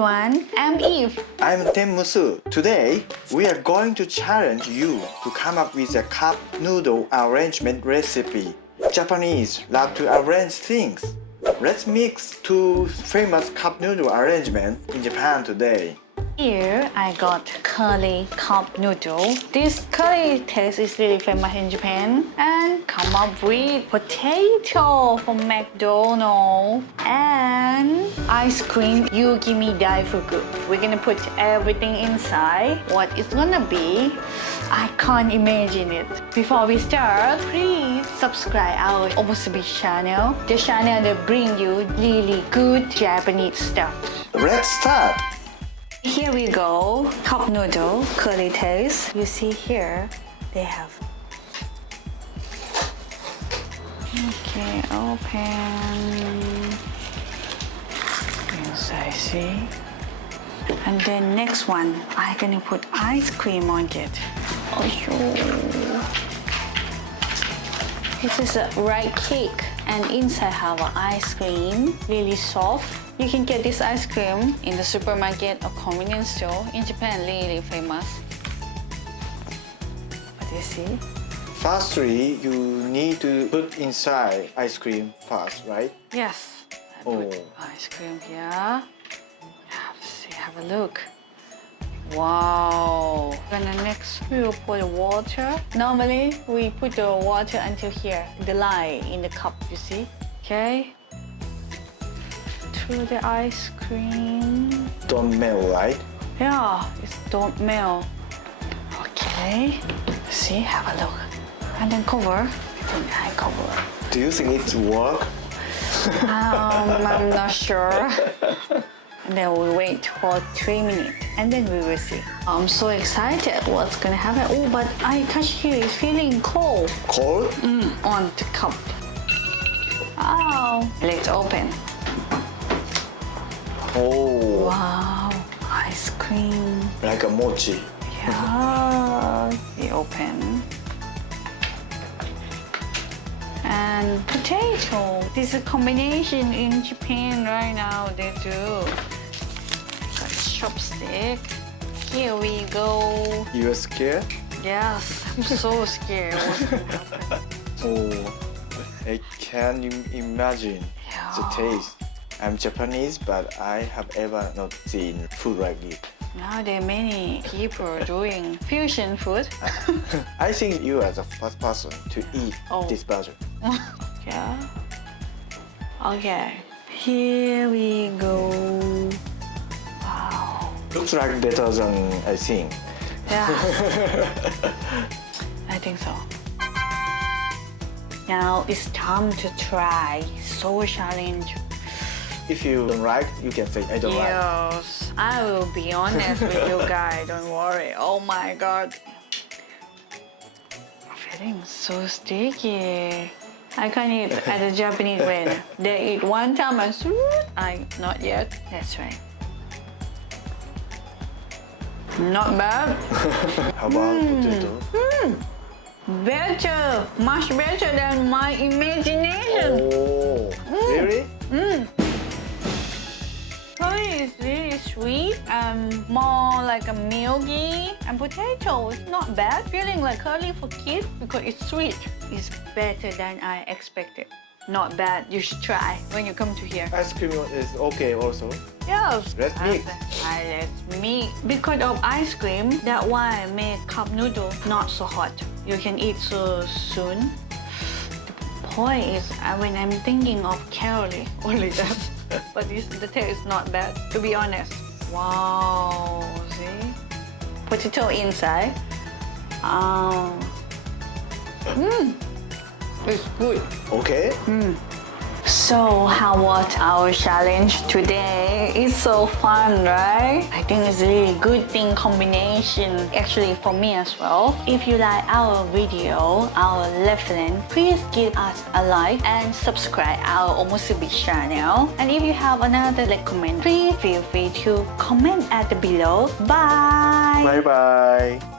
everyone, I'm Eve. I'm Musu. Today, we are going to challenge you to come up with a cup noodle arrangement recipe. Japanese love to arrange things. Let's mix two famous cup noodle arrangements in Japan today. Here I got curly cup noodle. This curly taste is really famous in Japan. And come up with potato from McDonald and ice cream Yuki Daihuku. We're gonna put everything inside. What it's gonna be, I can't imagine it. Before we start, please subscribe our OMUSUBI channel, the channel that bring you really good Japanese stuff. Let's start! Here we go, cup noodle, curly taste. You see here, they have. Okay, open. Yes, I see. And then next one, I'm gonna put ice cream on it. Oh, this is a rice cake, and inside have an ice cream, really soft. You can get this ice cream in the supermarket or convenience store. In Japan, really famous. What do you see? Firstly, you need to put inside ice cream first, right? Yes. I put ice cream here. Have a look. Wow. And then next we will put water. Normally we put the water until here, the line in the cup, you see? Okay. To the ice cream. Don't melt, right? Yeah, it don't melt. Okay. See, have a look. And then cover. Then I cover. Do you think it work? I'm not sure. And then we'll wait for 3 minutes and then we will see. I'm so excited what's gonna happen. Oh, but I touch here is feeling cold. Cold? On the cup. Oh, let's open. Oh, Wow, ice cream. like a mochi. Yeah, we open. And potato. This is a combination in Japan right now. They do. Got chopstick. Here we go. You are scared? Yes, I'm so scared. What's gonna happen? Oh, I can't imagine the taste. I'm Japanese, but I have ever not seen food like it. Now there are many people doing fusion food. I think you are the first person to eat this version. Yeah. Okay. Here we go. Wow. Looks like better than I think. Yeah. I think so. Now it's time to try. So challenge. If you don't like, you can say I don't like. Yes. I will be honest with you guys. Don't worry. Oh my God. Feeling so sticky. I can't eat as a Japanese way. They eat one time and not yet. That's right. Not bad. How about potato? Better, much better than my imagination. Oh, really? Curry is really sweet and more like a milky. And potato is not bad. Feeling like curly for kids because it's sweet. It's better than I expected. Not bad. You should try when you come to here. Ice cream is okay also. Yes. Let's mix. Let's mix. Because of ice cream, that's why I made cup noodle not so hot. You can eat so soon. The point is when I'm thinking of calorie, only that. But the taste is not bad, to be honest. Wow, see? Potato inside. It's good. Okay. So how was our challenge today? It's so fun, right? I think it's a really good thing combination, actually for me as well. If you like our video, our lesson, please give us a like and subscribe our OMUSUBI channel. And if you have another recommend, please feel free to comment at the below. Bye! Bye bye.